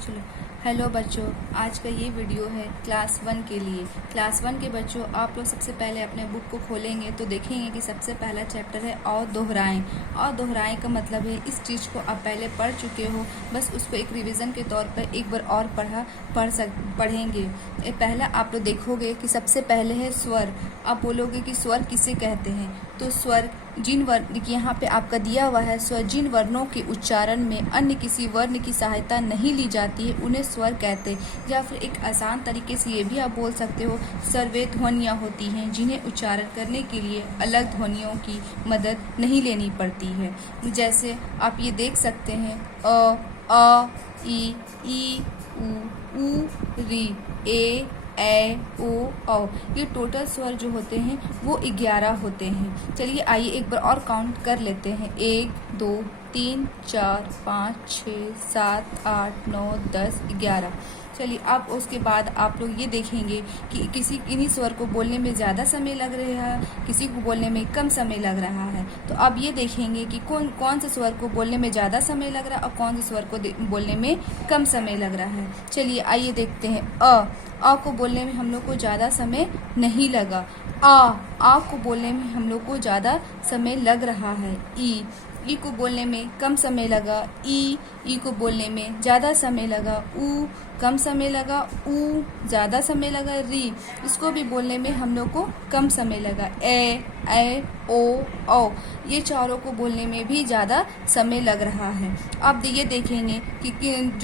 चलो। हेलो बच्चों, आज का ये वीडियो है क्लास 1 के लिए। क्लास 1 के बच्चों, आप लोग सबसे पहले अपने बुक को खोलेंगे तो देखेंगे कि सबसे पहला चैप्टर है और दोहराएं। और दोहराएं का मतलब है इस चीज़ को आप पहले पढ़ चुके हो, बस उसको एक रिवीजन के तौर पर एक बार और पढ़ेंगे। पहला आप लोग देखोगे कि सबसे पहले है स्वर। आप बोलोगे कि स्वर किसे कहते हैं, तो स्वर जिन वर्ण, यहाँ पे आपका दिया हुआ है, स्वर जिन वर्णों के उच्चारण में अन्य किसी वर्ण की सहायता नहीं ली जाती है उन्हें स्वर कहते हैं। या फिर एक आसान तरीके से ये भी आप बोल सकते हो, सर्वे ध्वनियाँ होती हैं जिन्हें उच्चारण करने के लिए अलग ध्वनियों की मदद नहीं लेनी पड़ती है। जैसे आप ये देख सकते हैं, अ ई उ री ए ओ औ। ये टोटल स्वर जो होते हैं वो 11 होते हैं। चलिए आइए एक बार और काउंट कर लेते हैं। 1 2 3 4 5 6 7 8 9 10 11। चलिए अब उसके बाद आप लोग ये देखेंगे कि इन्हीं स्वर को बोलने में ज़्यादा समय लग रहा है, किसी को बोलने में कम समय लग रहा है। तो अब ये देखेंगे कि कौन से स्वर को बोलने में ज़्यादा समय लग रहा है और कौन से स्वर को बोलने में कम समय लग रहा है। चलिए आइए देखते हैं। अ को बोलने में हम लोग को ज़्यादा समय नहीं लगा। आ को बोलने में हम लोग को ज़्यादा समय लग रहा है। ई को बोलने में कम समय लगा। ई को बोलने में ज़्यादा समय लगा। ऊ कम समय लगा। ऊ ज़्यादा समय लगा। री इसको भी बोलने में हम लोग को कम समय लगा। ए ओ औ ये चारों को बोलने में भी ज़्यादा समय लग रहा है। अब ये देखेंगे कि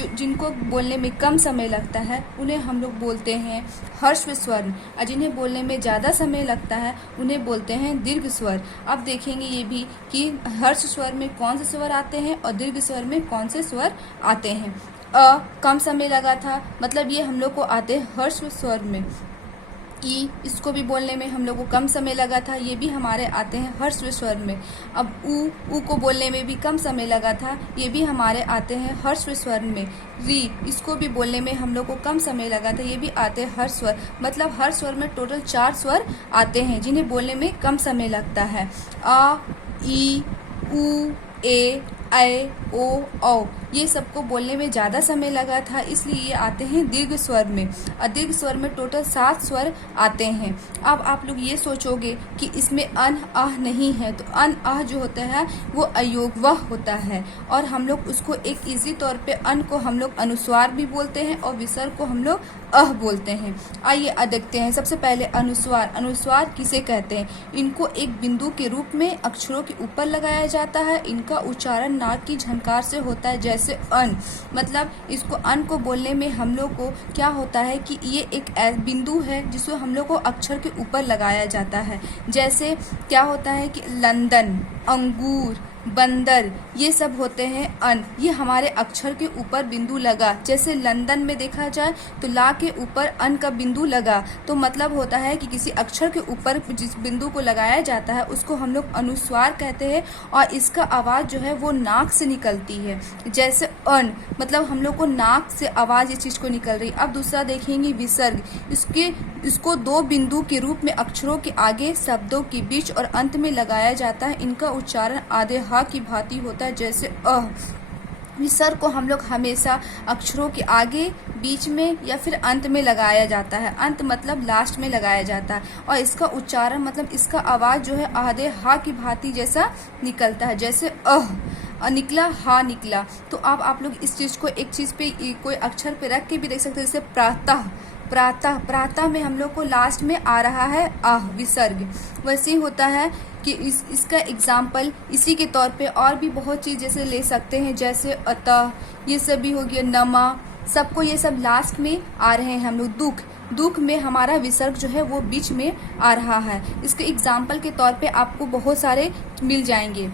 जिनको बोलने में कम समय लगता है उन्हें हम लोग बोलते हैं हर्ष स्वर, और जिन्हें बोलने में ज़्यादा समय लगता है उन्हें बोलते हैं दीर्घ स्वर। अब देखेंगे ये भी कि हर्ष स्वर में कौन से स्वर आते हैं और दीर्घ स्वर में कौन से स्वर आते हैं। कम समय लगा था, मतलब ये हम लोग को आते हैं हर्ष स्वर में। इसको भी बोलने में हम लोग को कम समय लगा था, ये भी हमारे आते हैं हर्ष स्वर में। अब ऊ को बोलने में भी कम समय लगा था, ये भी हमारे आते हैं हर्ष स्वर में। री इसको भी बोलने में हम लोग को कम समय लगा था, ये भी आते हैं हर्ष स्वर। मतलब हर स्वर में टोटल 4 स्वर आते हैं जिन्हें बोलने में कम समय लगता है। आ ई उ ए ओ औ ये सबको बोलने में ज़्यादा समय लगा था, इसलिए ये आते हैं दीर्घ स्वर में। और दीर्घ स्वर में टोटल 7 स्वर आते हैं। अब आप लोग ये सोचोगे कि इसमें अन आह नहीं है, तो अन आह जो होता है वो अयोग वह होता है, और हम लोग उसको एक इजी तौर पे अन को हम लोग अनुस्वार भी बोलते हैं और विसर्ग को हम लोग अह बोलते हैं। आइए देखते हैं। सबसे पहले अनुस्वार। अनुस्वार किसे कहते हैं? इनको एक बिंदु के रूप में अक्षरों के ऊपर लगाया जाता है। इनका उच्चारण नाक की झनकार से होता है, जैसे अन। मतलब इसको अन को बोलने में हम लोग को क्या होता है कि ये एक बिंदु है जिसको हम लोग को अक्षर के ऊपर लगाया जाता है। जैसे क्या होता है कि लंदन, अंगूर, बंदर, ये सब होते हैं अन। ये हमारे अक्षर के ऊपर बिंदु लगा। जैसे लंदन में देखा जाए तो ला के ऊपर अन का बिंदु लगा, तो मतलब होता है कि किसी अक्षर के ऊपर जिस बिंदु को लगाया जाता है उसको हम लोग अनुस्वार कहते हैं, और इसका आवाज़ जो है वो नाक से निकलती है। जैसे अन, मतलब हम लोग को नाक से आवाज़ इस चीज़ को निकल रही। अब दूसरा देखेंगे विसर्ग। इसको 2 बिंदु के रूप में अक्षरों के आगे, शब्दों के बीच और अंत में लगाया जाता है। इनका उच्चारण आधे हा की भांति होता है, जैसे अह। विसर्ग को हम लोग हमेशा अक्षरों के आगे, बीच में या फिर अंत में लगाया जाता है। अंत मतलब लास्ट में लगाया जाता है, और इसका उच्चारण मतलब इसका आवाज़ जो है आधे हा की भांति जैसा निकलता है, जैसे अह निकला, हा निकला। तो अब आप लोग इस चीज़ को एक चीज़ पे कोई अक्षर पे रख के भी देख सकते हैं, जैसे प्रातः। प्रातः में हम लोग को लास्ट में आ रहा है आह, विसर्ग। वैसे ही होता है कि इसका एग्जाम्पल इसी के तौर पे और भी बहुत चीज़ जैसे ले सकते हैं, जैसे अतः, ये सब भी हो गया। नमा, सबको ये सब लास्ट में आ रहे हैं हम लोग। दुख में हमारा विसर्ग जो है वो बीच में आ रहा है। इसके एग्जाम्पल के तौर पे आपको बहुत सारे मिल जाएंगे।